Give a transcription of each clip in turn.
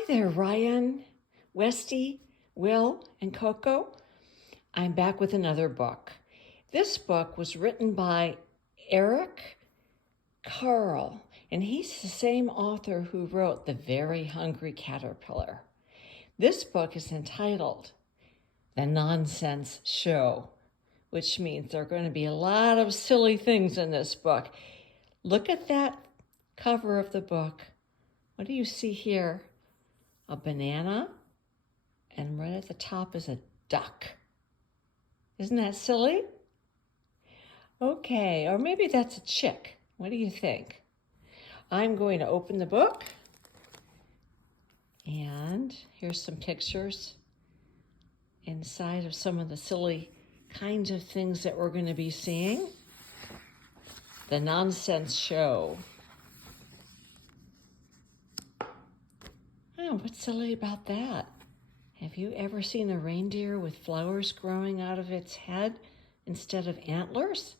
Hi there, Ryan, Westy, Will, and Coco. I'm back with another book. This book was written by Eric Carle, and he's the same author who wrote The Very Hungry Caterpillar. This book is entitled The Nonsense Show, which means there are going to be a lot of silly things in this book. Look at that cover of the book. What do you see here? A banana, and right at the top is a duck. Isn't that silly? Okay, or maybe that's a chick. What do you think? I'm going to open the book, and here's some pictures inside of some of the silly kinds of things that we're going to be seeing. The Nonsense Show. Oh, what's silly about that? Have you ever seen a reindeer with flowers growing out of its head instead of antlers?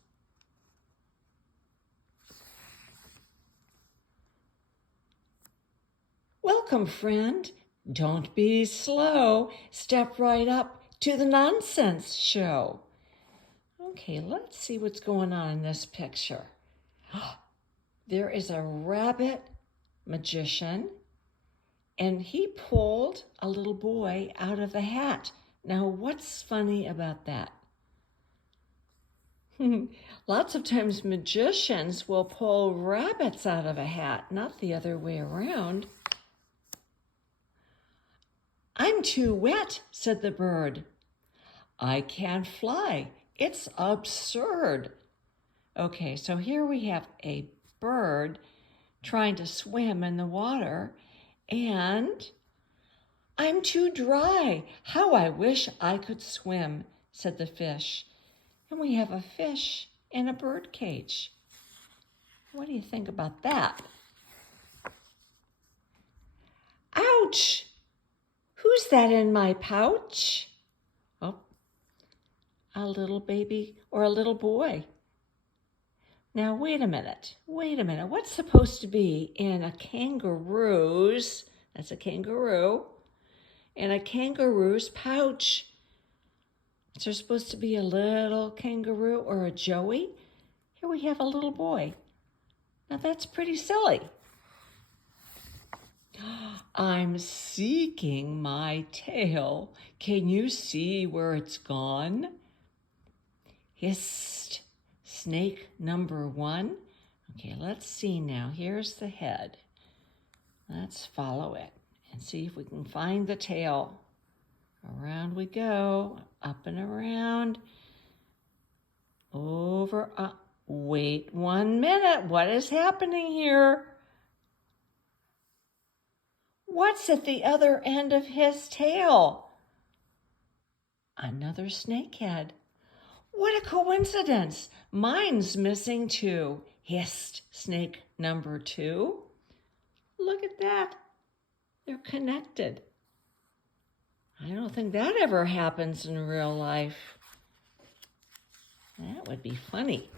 Welcome, friend. Don't be slow. Step right up to the Nonsense Show. Okay, let's see what's going on in this picture. There is a rabbit magician, and he pulled a little boy out of the hat. Now, what's funny about that? Lots of times magicians will pull rabbits out of a hat, not the other way around. I'm too wet, said the bird. I can't fly. It's absurd. Okay, so here we have a bird trying to swim in the water, and I'm too dry. How I wish I could swim, said the fish. And we have a fish in a bird cage. What do you think about that? Ouch! Who's that in my pouch? Oh, a little baby or a little boy. Now, wait a minute. What's supposed to be in a kangaroo's, that's a kangaroo, in a kangaroo's pouch? Is there supposed to be a little kangaroo or a joey? Here we have a little boy. Now that's pretty silly. I'm seeking my tail. Can you see where it's gone? Hissed, snake number one. Okay, let's see now. Here's the head. Let's follow it and see if we can find the tail. Around we go, up and around, over, up. Wait 1 minute. What is happening here? What's at the other end of his tail? Another snake head. What a coincidence. Mine's missing too, hissed snake number two. Look at that. They're connected. I don't think that ever happens in real life. That would be funny.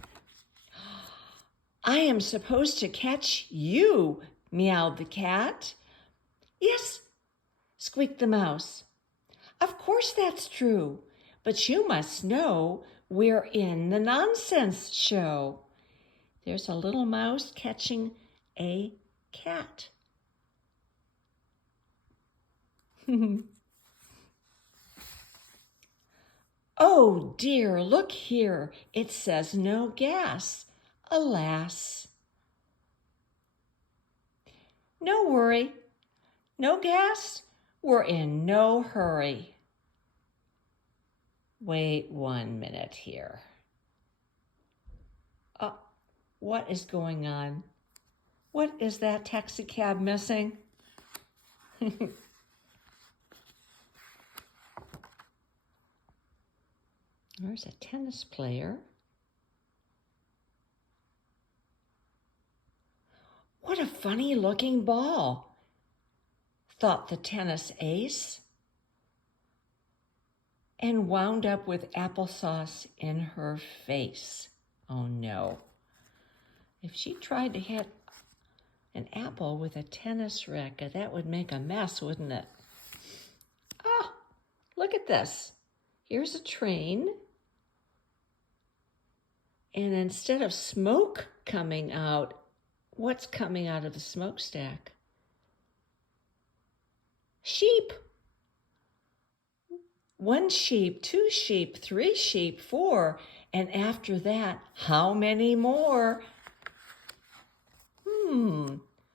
I am supposed to catch you, meowed the cat. Yes, squeaked the mouse. Of course that's true, but you must know we're in the Nonsense Show. There's a little mouse catching a cat. Oh dear, look here. It says no gas. Alas. No worry. No gas? We're in no hurry. Wait 1 minute here. What is going on? What is that taxi cab missing? There's a tennis player. What a funny looking ball, thought the tennis ace, and wound up with applesauce in her face. Oh no. If she tried to hit An apple with a tennis racket. That would make a mess, wouldn't it? Oh, look at this. Here's a train. And instead of smoke coming out, what's coming out of the smokestack? Sheep. 1 sheep, 2 sheep, 3 sheep, 4. And after that, how many more?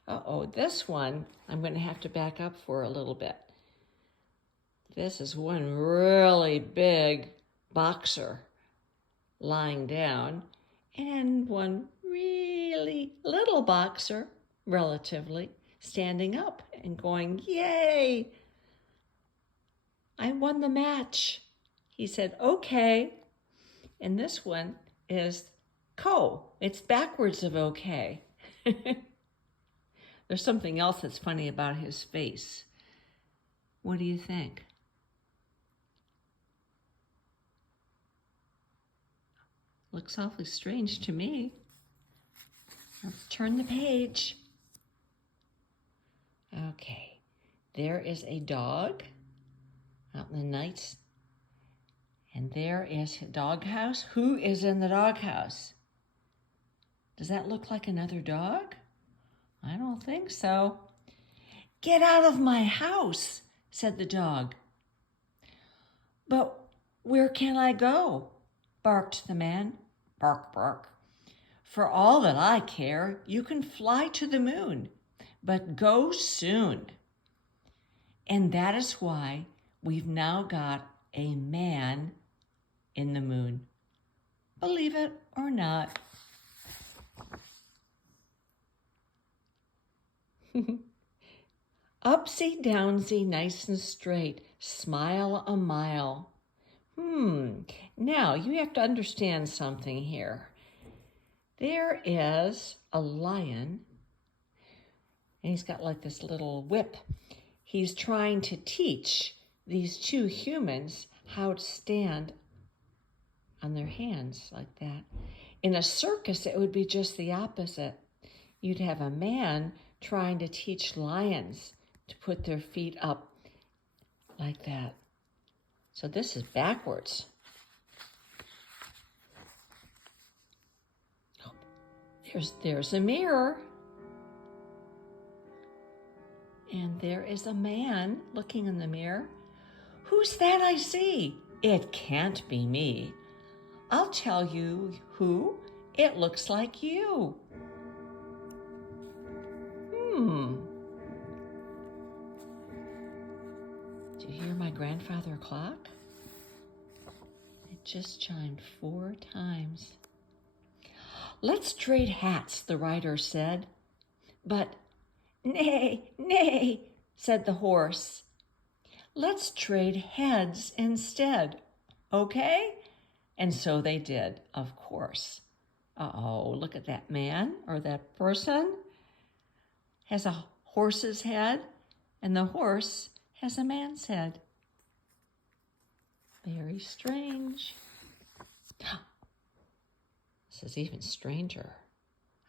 Uh-oh, this one, I'm going to have to back up for a little bit. This is one really big boxer lying down, and one really little boxer, relatively, standing up and going, "Yay! I won the match." He said, "Okay." And this one is "ko." It's backwards of "okay." There's something else that's funny about his face. What do you think? Looks awfully strange to me. Let's turn the page. Okay, there is a dog out in the night. And there is a doghouse. Who is in the doghouse? Does that look like another dog? I don't think so. "Get out of my house," said the dog. "But where can I go?" barked the man. Bark, bark. "For all that I care, you can fly to the moon, but go soon." And that is why we've now got a man in the moon. Believe it or not. Upsy downsy, nice and straight, smile a mile. Now you have to understand something here. There is a lion, and he's got like this little whip. He's trying to teach these 2 humans how to stand on their hands like that. In a circus, it would be just the opposite. You'd have a man trying to teach lions to put their feet up like that. So this is backwards. Oh, there's a mirror. And there is a man looking in the mirror. "Who's that I see? It can't be me. I'll tell you who. It looks like you." Do you hear my grandfather clock? It just chimed 4 times. "Let's trade hats," the rider said. But "Nay, nay," said the horse. "Let's trade heads instead, okay?" And so they did, of course. Uh-oh, look at that man or that person. Has a horse's head, and the horse has a man's head. Very strange. This is even stranger.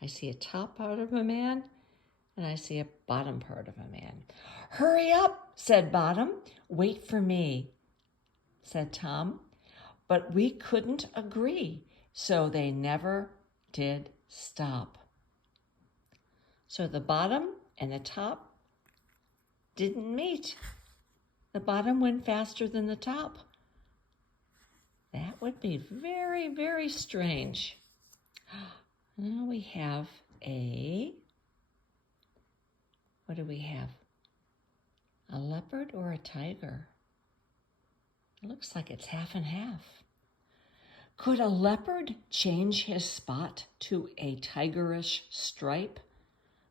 I see a top part of a man, and I see a bottom part of a man. "Hurry up," said Bottom. "Wait for me," said Tom. But we couldn't agree, so they never did stop. So the bottom and the top didn't meet. The bottom went faster than the top. That would be very, very strange. Now we have what do we have? A leopard or a tiger? It looks like it's half and half. Could a leopard change his spot to a tigerish stripe?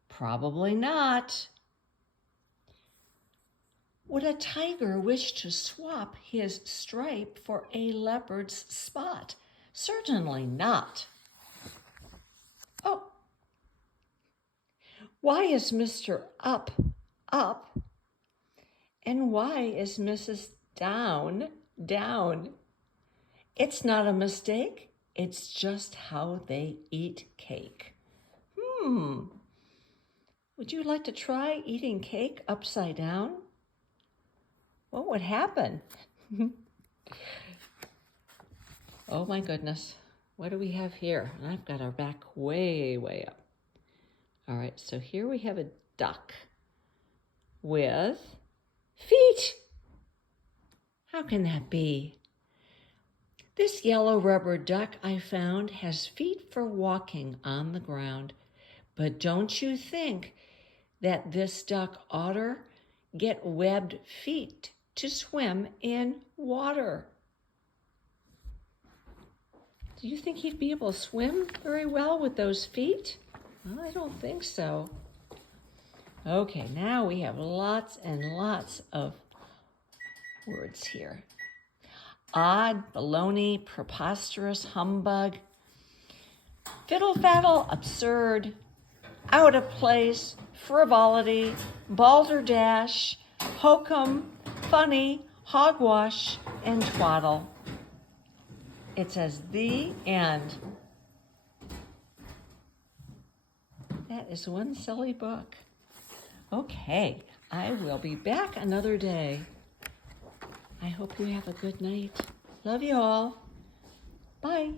Probably not. Would a tiger wish to swap his stripe for a leopard's spot? Certainly not. Oh, why is Mr. Up, up? And why is Mrs. Down, down? It's not a mistake. It's just how they eat cake. Would you like to try eating cake upside down? What would happen? Oh my goodness. What do we have here? I've got our back way, way up. All right, so here we have a duck with feet. How can that be? This yellow rubber duck I found has feet for walking on the ground. But don't you think that this duck oughter get webbed feet to swim in water? Do you think he'd be able to swim very well with those feet? Well, I don't think so. Okay, now we have lots and lots of words here. Odd, baloney, preposterous, humbug, fiddle-faddle, absurd, out of place, frivolity, balderdash, hokum, funny, hogwash, and twaddle. It says the end. That is one silly book. Okay, I will be back another day. I hope you have a good night. Love you all. Bye.